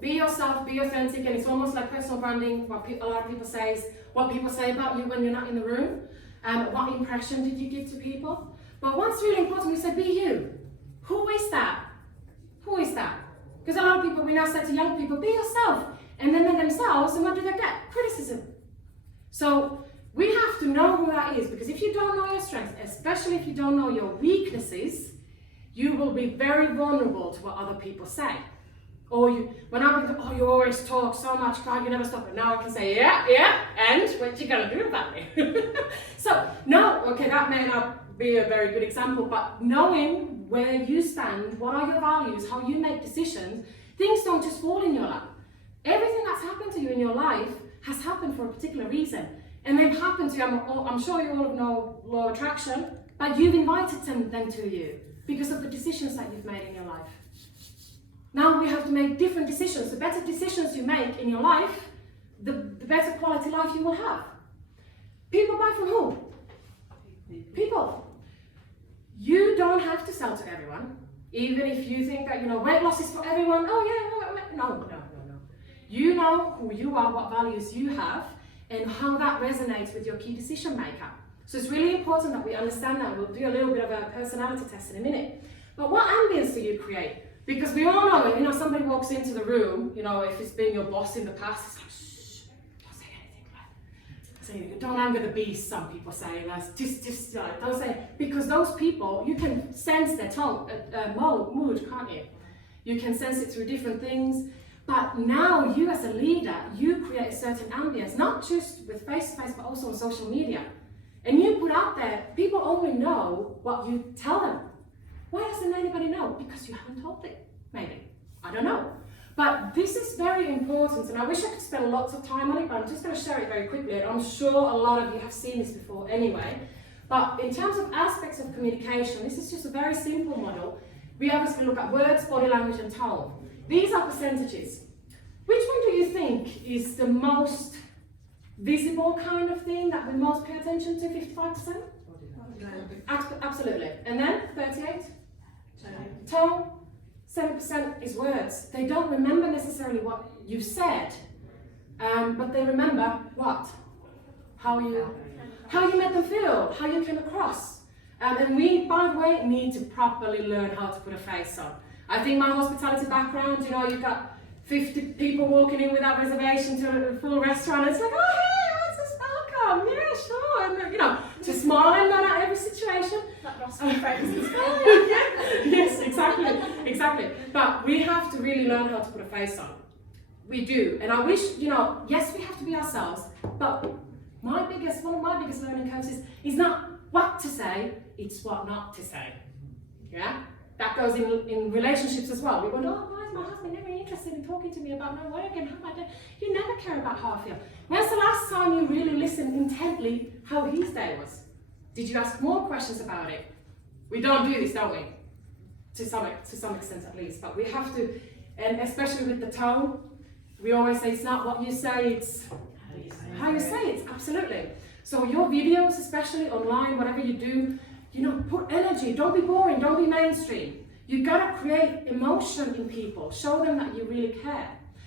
Be yourself, be authentic, and it's almost like personal branding. What a lot of people say is what people say about you when you're not in the room. What impression did you give to people? But what's really important, we say be you. Who is that? Who is that? Because a lot of people, we now say to young people, be yourself. And then they're themselves, and what do they get? Criticism. So we have to know who that is, because if you don't know your strengths, especially if you don't know your weaknesses, you will be very vulnerable to what other people say. Or when I think, oh, you always talk so much, God, you never stop. And now I can say, yeah, and what you gonna do about it? So, no, okay, that may not be a very good example, but knowing where you stand, what are your values, how you make decisions, things don't just fall in your lap. Everything that's happened to you in your life has happened for a particular reason. And they've happened to you, I'm sure you all know law of attraction, but you've invited them to you because of the decisions that you've made in your life. Now we have to make different decisions. The better decisions you make in your life, the better quality life you will have. People buy from who? People. You don't have to sell to everyone, even if you think that, weight loss is for everyone. Oh yeah, no. You know who you are, what values you have, and how that resonates with your key decision maker. So it's really important that we understand that. We'll do a little bit of a personality test in a minute. But what ambience do you create? Because we all know it, somebody walks into the room, if it's been your boss in the past, it's like, shh, don't say anything. Don't anger the beast, some people say. Just don't say it. Because those people, you can sense their mood, can't you? You can sense it through different things. But now you as a leader, you create a certain ambience, not just with face-to-face, but also on social media. And you put out there, people only know what you tell them. Why doesn't anybody know? Because you haven't told it, maybe. I don't know. But this is very important, and I wish I could spend lots of time on it, but I'm just going to share it very quickly. I'm sure a lot of you have seen this before anyway. But in terms of aspects of communication, this is just a very simple model. We obviously look at words, body language, and tone. These are percentages. Which one do you think is the most visible kind of thing that we most pay attention to? 55%? Absolutely. And then 38? Tone. 7% is words. They don't remember necessarily what you said, but they remember what? How you made them feel, how you came across. And we, by the way, need to properly learn how to put a face on. I think my hospitality background, you've got 50 people walking in without reservation to a full restaurant. It's like, oh, hey, what's this welcome? Yeah, sure. And, to smile and at every situation. Like Ross and friends. Yes, exactly. But we have to really learn how to put a face on. We do. And I wish, yes, we have to be ourselves, but one of my biggest learning curves is not what to say, it's what not to say. Yeah? That goes in relationships as well. We wonder, oh, why is my husband never interested in talking to me about my work and how I do? You never care about how I feel. When's the last time you really listened intently how his day was? Did you ask more questions about it? We don't do this, don't we? To some extent at least, but we have to, and especially with the tone, we always say it's not what you say, it's how you say it, absolutely. So your videos, especially online, whatever you do, put energy, don't be boring, don't be mainstream. You gotta create emotion in people, show them that you really care.